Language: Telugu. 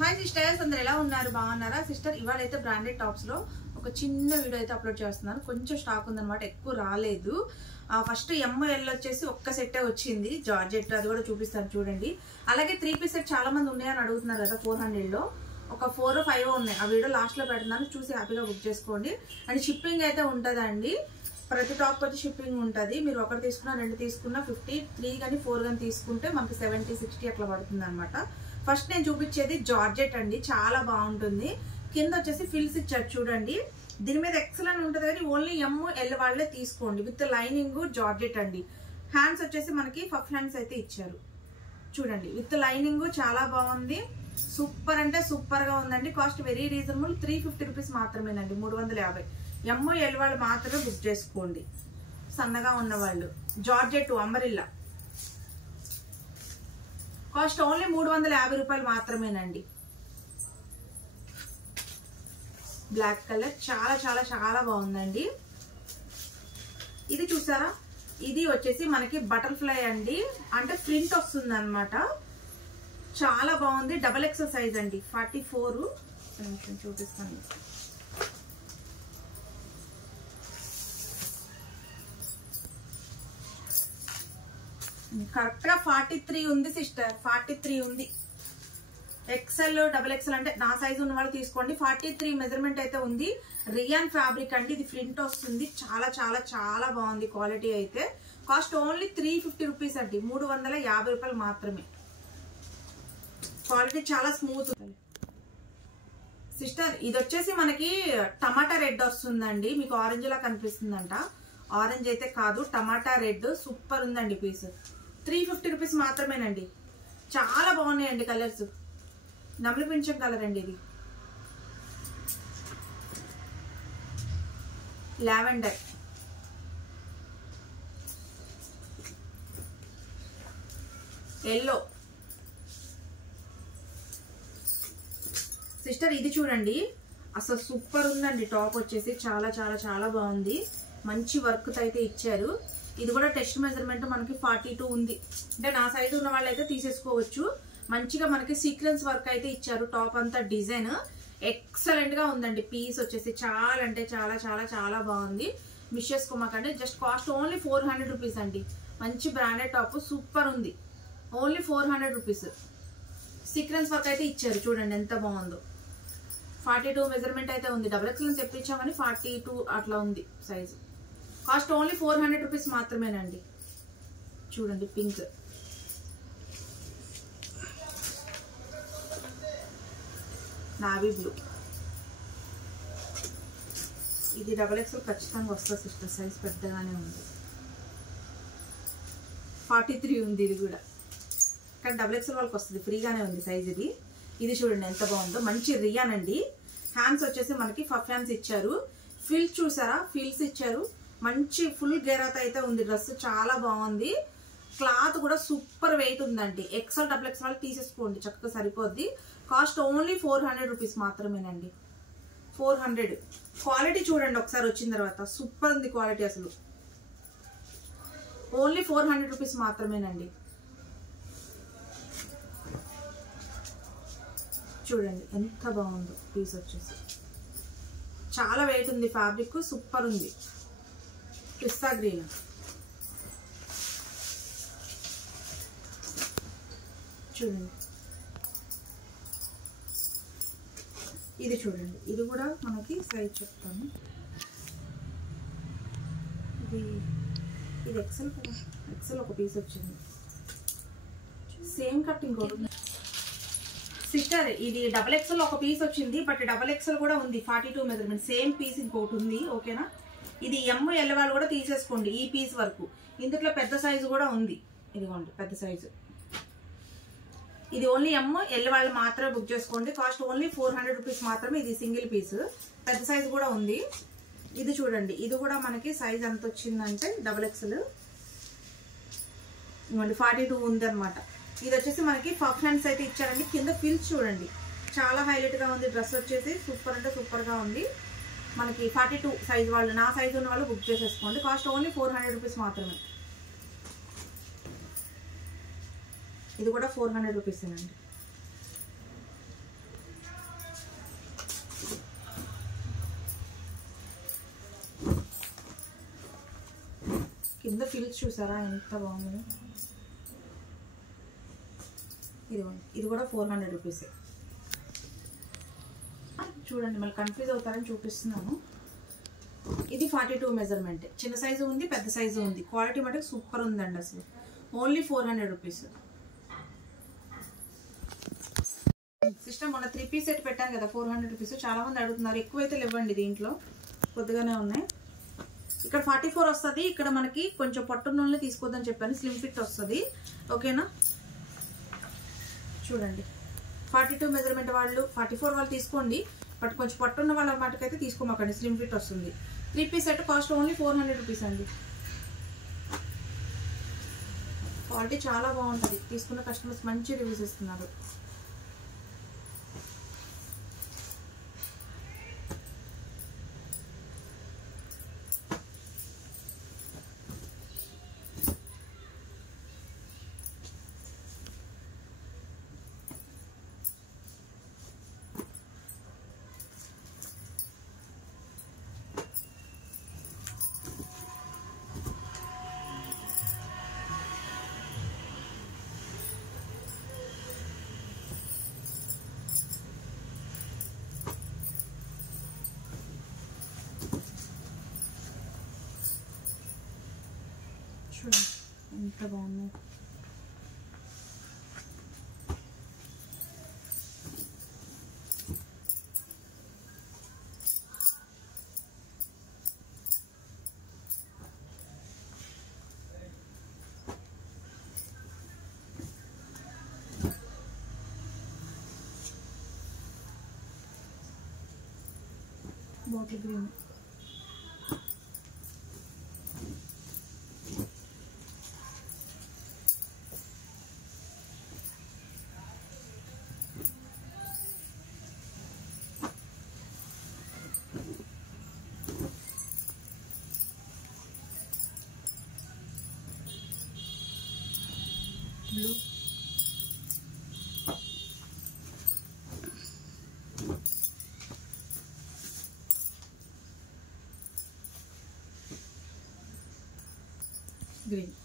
హాయ్ సిస్టర్స్, అందరు ఎలా ఉన్నారు? బాగున్నారా సిస్టర్? ఇవాళ అయితే బ్రాండెడ్ టాప్స్ లో ఒక చిన్న వీడియో అయితే అప్లోడ్ చేస్తున్నాను. కొంచెం స్టాక్ ఉందన్నమాట, ఎక్కువ రాలేదు. ఫస్ట్ ఎంఎల్ వచ్చేసి ఒక్క సెట్టే వచ్చింది, జార్జెట్, అది కూడా చూపిస్తాను చూడండి. అలాగే 3 పీస్ సెట్ చాలా మంది ఉన్నాయని అడుగుతున్నారు కదా, 400 లో ఒక 4 or 5 ఉన్నాయి. ఆ వీడియో లాస్ట్ లో పెడుతున్నాను, చూసి హ్యాపీగా బుక్ చేసుకోండి. అండ్ షిప్పింగ్ అయితే ఉంటుందండి, ప్రతి టాప్ వచ్చి షిప్పింగ్ ఉంటుంది. మీరు ఒకటి తీసుకున్నా 2 తీసుకున్నా 50, 3 కానీ 4 కానీ తీసుకుంటే మనకి 70-60 అట్లా పడుతుంది అనమాట. ఫస్ట్ నేను చూపించేది జార్జెట్ అండి, చాలా బాగుంటుంది. కింద వచ్చేసి ఫిల్స్ ఇచ్చారు చూడండి. దీని మీద ఎక్సలెంట్ ఉంటుంది కానీ ఓన్లీ ML వాళ్ళే తీసుకోండి. విత్ లైనింగ్ జార్జెట్ అండి. హ్యాండ్స్ వచ్చేసి మనకి పఫ్ హ్యాండ్స్ అయితే ఇచ్చారు చూడండి, విత్ లైనింగ్ చాలా బాగుంది. సూపర్ అంటే సూపర్ గా ఉందండి. కాస్ట్ వెరీ రీజనబుల్, 350 రూపీస్ మాత్రమేనండి. 350. ML వాళ్ళు మాత్రమే బుక్ చేసుకోండి, సన్నగా ఉన్న వాళ్ళు. జార్జెట్ అంబరిల్లా కాస్ట్ ఓన్లీ 350 రూపాయలు మాత్రమేనండి. బ్లాక్ కలర్ చాలా చాలా చాలా బాగుందండి. ఇది చూసారా, ఇది వచ్చేసి మనకి బటర్ఫ్లై అండి, అంటే ప్రింట్ వస్తుంది అనమాట. చాలా బాగుంది. XXL సైజ్ అండి, 44. చూపిస్తాను. కరెక్ట్ గా 43 ఉంది సిస్టర్, 43 ఉంది. XL XXL అంటే నా సైజు ఉన్న వాళ్ళు తీసుకోండి. 43 మెజర్మెంట్ అయితే ఉంది. రియాన్ ఫ్యాబ్రిక్ అండి, ఇది ప్రింట్ వస్తుంది. చాలా చాలా చాలా బాగుంది క్వాలిటీ అయితే. కాస్ట్ ఓన్లీ 350 రూపీస్ అండి, 350 రూపాయలు మాత్రమే. క్వాలిటీ చాలా స్మూత్ సిస్టర్. ఇది వచ్చేసి మనకి టమాటా రెడ్ వస్తుందండి, మీకు ఆరెంజ్ లా కనిపిస్తుందంట. ఆరెంజ్ అయితే కాదు, టమాటా రెడ్. సూపర్ ఉందండి పీస్. 350 రూపీస్ మాత్రమేనండి. చాలా బాగున్నాయండి కలర్స్. నమలి పింఛం కలర్ అండి, ఇది లావెండర్, ఎల్లో. సిస్టర్ ఇది చూడండి, అసలు సూపర్ ఉందండి. టాప్ వచ్చేసి చాలా చాలా చాలా బాగుంది. మంచి వర్క్ అయితే ఇచ్చారు. ఇది కూడా టెస్ట్ మెజర్మెంట్ మనకి 42 ఉంది. అంటే నా సైజు ఉన్న వాళ్ళు అయితే తీసేసుకోవచ్చు. మంచిగా మనకి సీక్వెన్స్ వర్క్ అయితే ఇచ్చారు. టాప్ అంతా డిజైన్ ఎక్సలెంట్ గా ఉందండి. పీస్ వచ్చేసి చాలా అంటే చాలా చాలా చాలా బాగుంది. మిస్ చేసుకోమాకండి. జస్ట్ కాస్ట్ ఓన్లీ 400 రూపీస్ అండి. మంచి బ్రాండెడ్ టాప్, సూపర్ ఉంది. Only 400 rupees. సీక్వెన్స్ వర్క్ అయితే ఇచ్చారు చూడండి, ఎంత బాగుందో. 42 మెజర్మెంట్ అయితే ఉంది. XXL తెప్పించామని 42 అట్లా ఉంది సైజు. కాస్ట్ ఓన్లీ 400 రూపీస్ మాత్రమేనండి. చూడండి పింక్, నావీ బ్లూ. ఇది XXL ఖచ్చితంగా వస్తుంది సిస్టర్, సైజ్ పెద్దగానే ఉంది. 43 ఉంది ఇది కూడా, కానీ XXL వాళ్ళకి వస్తుంది, ఫ్రీగానే ఉంది సైజ్ ఇది. ఇది చూడండి ఎంత బాగుందో. మంచి రియాన్ అండి. హ్యాండ్స్ వచ్చేసి మనకి పఫ్ హ్యాండ్స్ ఇచ్చారు. ఫిల్స్ చూసారా, ఫిల్స్ ఇచ్చారు. మంచి ఫుల్ గేరాత అయితే ఉంది. డ్రెస్ చాలా బాగుంది. క్లాత్ కూడా సూపర్ వెయిట్ ఉందండి. XL XXL తీసేసుకోండి, చక్కగా సరిపోద్ది. కాస్ట్ ఓన్లీ 400 రూపీస్ మాత్రమేనండి. 400. క్వాలిటీ చూడండి ఒకసారి వచ్చిన తర్వాత, సూపర్ ఉంది క్వాలిటీ అసలు. ఓన్లీ 400 రూపీస్ మాత్రమేనండి. చూడండి ఎంత బాగుందో పీస్ వచ్చేసి. చాలా వెయిట్ ఉంది, ఫ్యాబ్రిక్ సూపర్ ఉంది. పిస్తా గ్రీన్, చూడండి. ఇది చూడండి, ఇది కూడా మనకి సైజ్ చెప్తాను. ఇది XL ఒక పీస్ వచ్చింది. సేమ్ కట్ ఇంకోటి సిస్టర్. ఇది XXL ఒక పీస్ వచ్చింది, బట్ XXL కూడా ఉంది. 42 మెజర్మెంట్ సేమ్ పీస్ ఇంకోటి ఉంది, ఓకేనా. ఇది ML వాళ్ళు కూడా తీసేసుకోండి ఈ పీస్ వరకు. ఇందులో పెద్ద సైజు కూడా ఉంది, ఇదిగోండి పెద్ద సైజు. ఇది ఓన్లీ ML వాళ్ళు మాత్రమే బుక్ చేసుకోండి. కాస్ట్ ఓన్లీ 400 రూపీస్ మాత్రమే. ఇది సింగిల్ పీస్, పెద్ద సైజు కూడా ఉంది. ఇది చూడండి, ఇది కూడా మనకి సైజ్ ఎంత వచ్చిందంటే XXL ఇవ్వండి, 42 ఉంది అనమాట. ఇది వచ్చేసి మనకి పఫ్ హ్యాండ్స్ అయితే ఇచ్చారండి. కింద ఫిల్స్ చూడండి, చాలా హైలైట్ గా ఉంది. డ్రెస్ వచ్చేసి సూపర్ అంటే సూపర్ గా ఉంది. మనకి 42 సైజ్ వాళ్ళు, నా సైజు ఉన్న వాళ్ళు బుక్ చేసేసుకోండి. కాస్ట్ ఓన్లీ 400 రూపీస్ మాత్రమే. ఇది కూడా 400 రూపీస్ అండి. కింద ఫిల్స్ చూసారా ఎంత బాగుంది. ఇది కూడా 400 రూపీస్. చూడండి మళ్ళీ కన్ఫ్యూజ్ అవుతారని చూపిస్తున్నాను. ఇది 42 మెజర్మెంట్. చిన్న సైజు ఉంది, పెద్ద సైజు ఉంది. క్వాలిటీ మటుకు సూపర్ ఉందండి అసలు. Only 400 rupees. సిస్టమ్ మొన్న 3 పీస్ సెట్ పెట్టాను కదా 400 రూపీస్. చాలా మంది అడుగుతున్నారు. ఎక్కువైతే లేవండి దీంట్లో, కొద్దిగానే ఉన్నాయి. ఇక్కడ 44 వస్తుంది. ఇక్కడ మనకి కొంచెం పట్టున్నోళ్ళని తీసుకోవద్దని చెప్పాను. స్లిమ్ ఫిట్ వస్తుంది. ఓకేనా, చూడండి 42 మెజర్మెంట్ వాళ్ళు 44 వాళ్ళు తీసుకోండి. బట్ కొంచెం పట్టున్న వాళ్ళ మటుకైతే తీసుకోమాకండి. స్లిమ్ ఫిట్ వస్తుంది. 3 piece set cost only 400 rupees అండి. క్వాలిటీ చాలా బాగుంటుంది. తీసుకున్న కస్టమర్స్ మంచి రివ్యూస్ ఇస్తున్నారు. చూడండి ఎంత బాగుంది. Bottle green. బ్లూ. గ్రీన్.